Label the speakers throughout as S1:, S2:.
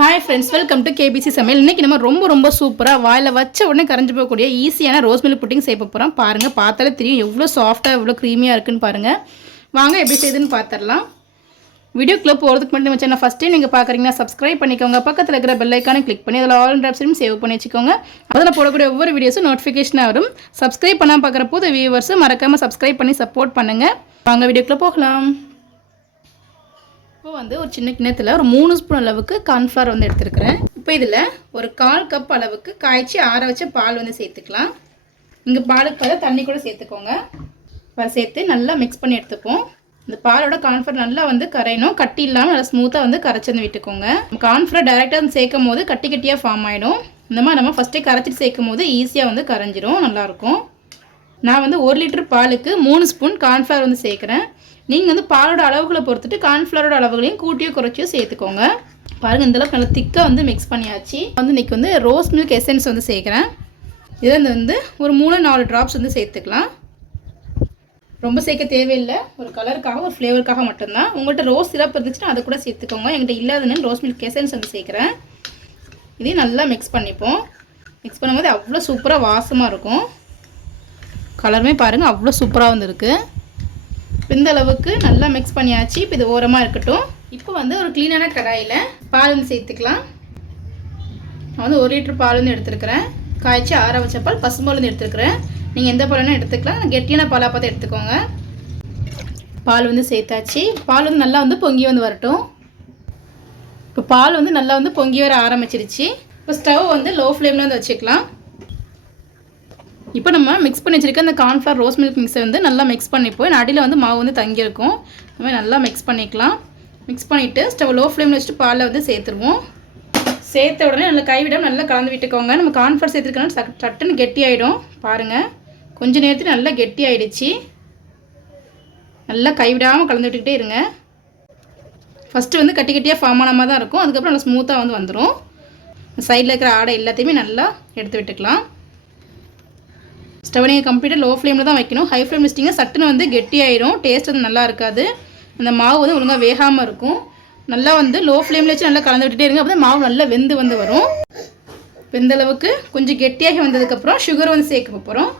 S1: Hi friends welcome to KBC சமையல் இன்றைக்கி நம்ம ரொம்ப ரொம்ப சூப்பராக வாயில் வச்ச உடனே கரைஞ்சு போகக்கூடிய ஈஸியான ரோஸ் மில்க் புட்டிங் செய்ய போகிறோம் பாருங்கள் பார்த்தாலே தெரியும் எவ்வளோ சாஃப்டாக எவ்வளோ க்ரீமியாக இருக்குன்னு பாருங்கள் வாங்க எப்படி செய்யுதுன்னு பார்த்துடலாம் வீடியோக்குள்ளே போகிறதுக்கு மட்டும் வச்சு நான் ஃபஸ்ட் டைம் நீங்கள் பார்க்குறீங்கன்னா சப்ஸ்கிரைப் பண்ணிக்கோங்க. பக்கத்தில் இருக்கிற பெல் ஐக்கானை கிளிக் பண்ணி அதில் ஆல் ட்ராப்ஸையும் சேவ் பண்ணி வச்சுக்கோங்க. அதில் போடக்கூடிய ஒவ்வொரு வீடியோஸும் நோட்டிஃபிகேஷனாக வரும். சப்ஸ்கிரைப் பண்ணால் பார்க்குற புது வியூவர்ஸும் மறக்காமல் சப்ஸ்கிரைப் பண்ணி சப்போர்ட் பண்ணுங்கள் வாங்க வீடியோக்குள்ளே போகலாம். இப்போ வந்து ஒரு சின்ன கிண்ணத்தில் ஒரு மூணு ஸ்பூன் அளவுக்கு கார்ன்ஃப்ளவர் வந்து எடுத்துருக்கிறேன். இப்போ இதில் ஒரு கால் கப் அளவுக்கு காய்ச்சி ஆற வச்ச பால் வந்து சேர்த்துக்கலாம். இங்கே பாலுக்கு பதில் தண்ணி கூட சேர்த்துக்கோங்க. இப்போ சேர்த்து நல்லா மிக்ஸ் பண்ணி எடுத்துப்போம். இந்த பாலோட கார்ன்ஃப்ளவர் நல்லா வந்து கரையணும். கட்டி இல்லாமல் நல்லா ஸ்மூத்தாக வந்து கரைச்சி வந்து விட்டுக்கோங்க. கார்ன்ஃப்ளவர் டேரெக்டாக வந்து சேர்க்கும் போது கட்டி கட்டியாக ஃபார்ம் ஆகிடும் இந்த மாதிரி நம்ம ஃபஸ்ட்டே கரைச்சிட்டு சேர்க்கும் போது ஈஸியாக வந்து கரைஞ்சிரும். நல்லாயிருக்கும் நான் வந்து ஒரு லிட்டர் பாலுக்கு மூணு ஸ்பூன் கார்ன்ஃப்ளவர் வந்து சேர்க்குறேன். நீங்கள் வந்து பாலோட அளவுகளை பொறுத்துட்டு கார்ன்ஃப்ளவரோட அளவுகளையும் கூட்டியோ குறைச்சியோ சேர்த்துக்கோங்க. பாருங்கள் இந்தளவுக்கு நல்லா திக்காக வந்து மிக்ஸ் பண்ணியாச்சு. வந்து இன்றைக்கி வந்து ரோஸ் மில்க் எசன்ஸ் வந்து சேர்க்குறேன். இதில் வந்து ஒரு மூணு நாலு ட்ராப்ஸ் வந்து சேர்த்துக்கலாம். ரொம்ப சேர்க்க தேவையில்லை. ஒரு கலருக்காக ஒரு ஃப்ளேவருக்காக மட்டும்தான். உங்கள்கிட்ட ரோஸ் சிரப் இருந்துச்சுன்னா அதை கூட சேர்த்துக்கோங்க. என்கிட்ட இல்லாதுன்னு ரோஸ் மில்க் எசன்ஸ் வந்து சேர்க்குறேன். இதையும் நல்லா மிக்ஸ் பண்ணிப்போம். மிக்ஸ் பண்ணும்போது அவ்வளோ சூப்பராக வாசமாக இருக்கும். கலருமே பாருங்கள் அவ்வளோ சூப்பராக வந்துருக்கு. இந்த அளவுக்கு நல்லா மிக்ஸ் பண்ணியாச்சு. இப்போ இது ஓரமாக இருக்கட்டும். இப்போ வந்து ஒரு க்ளீனான கடாயில் பால் வந்து சேர்த்துக்கலாம். நான் வந்து ஒரு லிட்டர் பால் வந்து எடுத்துருக்கிறேன். காய்ச்சி ஆற வச்ச பால் பசும்பால் வந்து எடுத்துருக்கிறேன். நீங்கள் எந்த பாலும் வேணால் எடுத்துக்கலாம் கெட்டியான பாலாக பார்த்து எடுத்துக்கோங்க. பால் வந்து சேர்த்தாச்சு. பால் வந்து நல்லா வந்து பொங்கி வந்து வரட்டும். இப்போ பால் வந்து நல்லா வந்து பொங்கி வர ஆரம்பிச்சிருச்சு. இப்போ ஸ்டவ் வந்து லோ ஃப்ளேமில் வந்து வச்சுக்கலாம். இப்போ நம்ம மிக்ஸ் பண்ணி வச்சுருக்க அந்த கார்ன்ஃப்ளவர் ரோஸ் மில்க் மிக்ஸை வந்து நல்லா மிக்ஸ் பண்ணிப்போம் அடியில் வந்து மாவு வந்து தங்கியிருக்கும். இந்த மாதிரி நல்லா மிக்ஸ் பண்ணிக்கலாம். மிக்ஸ் பண்ணிவிட்டு ஸ்டவ் லோ ஃப்ளேமில் வச்சுட்டு பாலில் வந்து சேர்த்துருவோம். சேர்த்த உடனே நல்லா கைவிடாமல் நல்லா கலந்து விட்டுக்கோங்க. நம்ம கார்ன்ஃப்ளவர் சேர்த்துருக்கனால சட் சட்டுன்னு கெட்டி ஆகிடும் பாருங்கள் கொஞ்ச நேரத்தில் நல்லா கெட்டி ஆகிடுச்சு நல்லா கைவிடாமல் கலந்து விட்டுக்கிட்டே இருங்க. ஃபஸ்ட்டு வந்து கட்டி கட்டியாக ஃபார்ம் ஆன மாதிரி தான் இருக்கும். அதுக்கப்புறம் நல்லா ஸ்மூத்தாக வந்து வந்துடும் சைடில் இருக்கிற ஆடை எல்லாத்தையுமே நல்லா எடுத்து விட்டுக்கலாம். ஸ்டவ் நீங்கள் கம்ப்ளீட்டாக லோ ஃப்ளேமில் தான் வைக்கணும். ஹை ஃப்ளேம் வச்சிட்டிங்கன்னா சட்டுன்னு வந்து கெட்டியாயிரும். டேஸ்ட் வந்து நல்லா இருக்காது. அந்த மாவு வந்து ஒழுங்காக வேகாமல் இருக்கும். நல்லா வந்து லோ ஃப்ளேமில் வச்சு நல்லா கலந்து விட்டுட்டே இருங்க. அப்போ மாவு நல்லா வெந்து வந்து வரும். வெந்த அளவுக்கு கொஞ்சம் கெட்டியாகி வந்ததுக்கப்புறம் சுகர் வந்து சேர்க்க போகிறோம்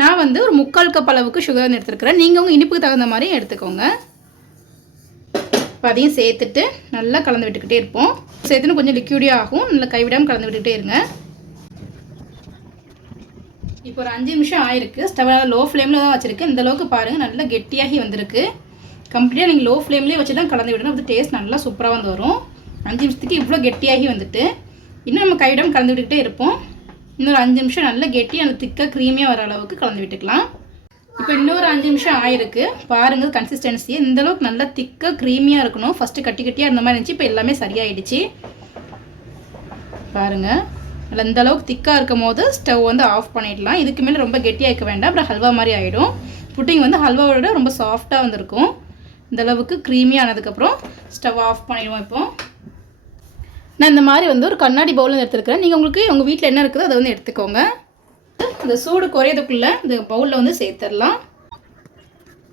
S1: நான் வந்து ஒரு முக்கால் கப் அளவுக்கு சுகர் வந்து எடுத்துருக்கிறேன். நீங்கள் உங்கள் இனிப்புக்கு தகுந்த மாதிரி எடுத்துக்கோங்க. இப்போ அதையும் சேர்த்துட்டு நல்லா கலந்து விட்டுக்கிட்டே இருப்போம். சேர்த்துன்னு கொஞ்சம் லிக்யூடியாக ஆகும். நல்லா கைவிடாமல் கலந்து விட்டுக்கிட்டே இருங்க. இப்போ ஒரு அஞ்சு நிமிஷம் ஆயிருக்கு. ஸ்டவ் லோ ஃப்ளேமில் தான் வச்சுருக்கு. இந்த அளவுக்கு பாருங்கள் நல்லா கெட்டியாகி வந்திருக்கு. கம்ப்ளீட்டாக நீங்கள் லோ ஃப்ளேம்லேயே வச்சு தான் கலந்து விடணும். அது டேஸ்ட் நல்லா சூப்பராக வந்து வரும். அஞ்சு நிமிஷத்துக்கு இவ்வளோ கெட்டியாகி வந்துட்டு இன்னும் நம்ம கைவிடாமல் கலந்து விட்டுக்கிட்டே இருப்போம். இன்னொரு அஞ்சு நிமிஷம் நல்லா கெட்டி அந்த திக்காக க்ரீமியாக வர அளவுக்கு கலந்து விட்டுக்கலாம். இப்போ இன்னொரு அஞ்சு நிமிஷம் ஆயிருக்கு. பாருங்கள் கன்சிஸ்டன்சி இந்த அளவுக்கு நல்லா திக்காக க்ரீமியாக இருக்கணும். ஃபஸ்ட்டு கட்டி கட்டியாக இருந்த மாதிரி இருந்துச்சு. இப்போ எல்லாமே சரியாயிடுச்சு. பாருங்கள் இந்த அளவுக்கு திக்காக இருக்கும் போது ஸ்டவ் வந்து ஆஃப் பண்ணிடலாம். இதுக்கு மேலே ரொம்ப கெட்டியாக இருக்க வேண்டாம். அப்புறம் ஹல்வா மாதிரி ஆகிடும் புட்டிங் வந்து ஹல்வாவோட ரொம்ப சாஃப்டாக வந்திருக்கும். இந்த அளவுக்கு க்ரீமி ஆனதுக்கப்புறம் ஸ்டவ் ஆஃப் பண்ணிடுவோம் இப்போ. நான் இந்த மாதிரி வந்து ஒரு கண்ணாடி பவுலில் எடுத்துருக்கிறேன். நீங்கள் உங்களுக்கு உங்கள் வீட்டில் என்ன இருக்குதோ அதை வந்து எடுத்துக்கோங்க. அந்த சூடு குறையதுக்குள்ளே இந்த பவுலில் வந்து சேர்த்துடலாம்.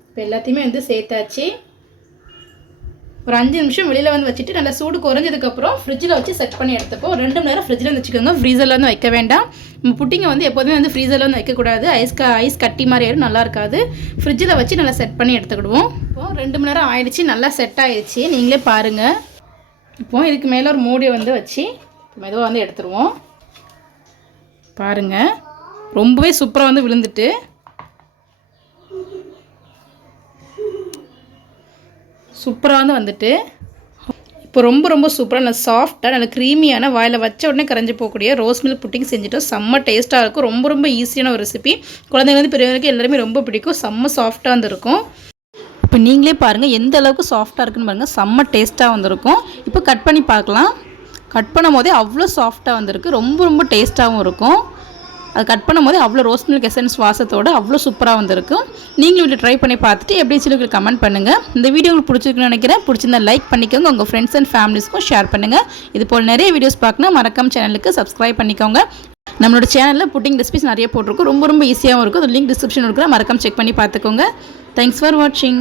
S1: இப்போ எல்லாத்தையுமே வந்து சேர்த்தாச்சு. ஒரு அஞ்சு நிமிஷம் வெளியில் வந்து வச்சுட்டு நல்லா சூடு குறைஞ்சதுக்கப்புறம் ஃப்ரிட்ஜில் வச்சு செட் பண்ணி எடுத்துப்போம் ரெண்டு மணி நேரம் ஃப்ரிட்ஜில் வந்து வச்சுக்கோங்க. ஃப்ரீசரில் வந்து வைக்க வேண்டாம். நம்ம புட்டிங்க வந்து எப்போதுமே வந்து ஃப்ரீசரில் வந்து வைக்கக்கூடாது ஐஸ் க ஐஸ் கட்டி மாதிரி ஆயிடும் நல்லா இருக்காது. ஃப்ரிட்ஜில் வச்சு நல்லா செட் பண்ணி எடுத்துக்கிடுவோம். இப்போ ரெண்டு மணி நேரம் ஆயிடுச்சு நல்லா செட் ஆயிடுச்சு. நீங்களே பாருங்கள் இப்போ இதுக்கு மேலே ஒரு மூடியை வந்து வச்சு மெதுவாக வந்து எடுத்துருவோம். பாருங்கள் ரொம்பவே சூப்பராக வந்து விழுந்துட்டு. சூப்பராக வந்து வந்துட்டு. இப்போ ரொம்ப ரொம்ப சூப்பராக நல்ல சாஃப்டாக நல்ல க்ரீமியான வாயில் வச்ச உடனே கரைஞ்சி போகக்கூடிய ரோஸ் மில்க் புட்டிங் செஞ்சுட்டோம். செம்ம டேஸ்ட்டாக இருக்கும். ரொம்ப ரொம்ப ஈஸியான ஒரு ரெசிபி குழந்தைங்களுக்கு பெரியவங்களுக்கு எல்லாருமே ரொம்ப பிடிக்கும். செம்ம சாஃப்டாக வந்துருக்கும். இப்போ நீங்களே பாருங்கள் எந்த அளவுக்கு சாஃப்டாக இருக்குன்னு பாருங்கள் செம்ம டேஸ்ட்டாக வந்திருக்கும். இப்போ கட் பண்ணி பார்க்கலாம். கட் பண்ணும் போதே அவ்வளோ சாஃப்டாக வந்திருக்கு. ரொம்ப ரொம்ப டேஸ்ட்டாகவும் இருக்கும். அது கட் பண்ணும்போது அவ்வளோ ரோஸ் மில்க் எசன்ஸ் வாசத்தோடு அவ்வளோ சூப்பராக வந்திருக்கும் நீங்களும் வீட்டில் ட்ரை பண்ணி பார்த்துட்டு எப்படி சொல்லி கமெண்ட் பண்ணுங்கள் இந்த வீடியோ உங்களுக்கு பிடிச்சிருக்குன்னு நினைக்கிறேன். பிடிச்சிருந்தா லைக் பண்ணிக்கோங்க. உங்கள் ஃப்ரெண்ட்ஸ் அண்ட் ஃபேமிலிஸ்க்கும் ஷேர் பண்ணுங்கள் இது போல் நிறைய வீடியோஸ் பார்க்கணும் மறக்காம சேனலுக்கு சப்ஸ்கிரைப் பண்ணிக்கோங்க. நம்மளோட சேனலில் புட்டிங் ரெசிபிஸ் நிறைய போட்டிருக்கோம் ரொம்ப ரொம்ப ஈஸியாகவும் இருக்கும். அது லிங்க் டிஸ்கிரிப்ஷன் இருக்கிற மறக்காம செக் பண்ணி பார்த்துக்கோங்க. தேங்க்ஸ் ஃபார் வாட்சிங்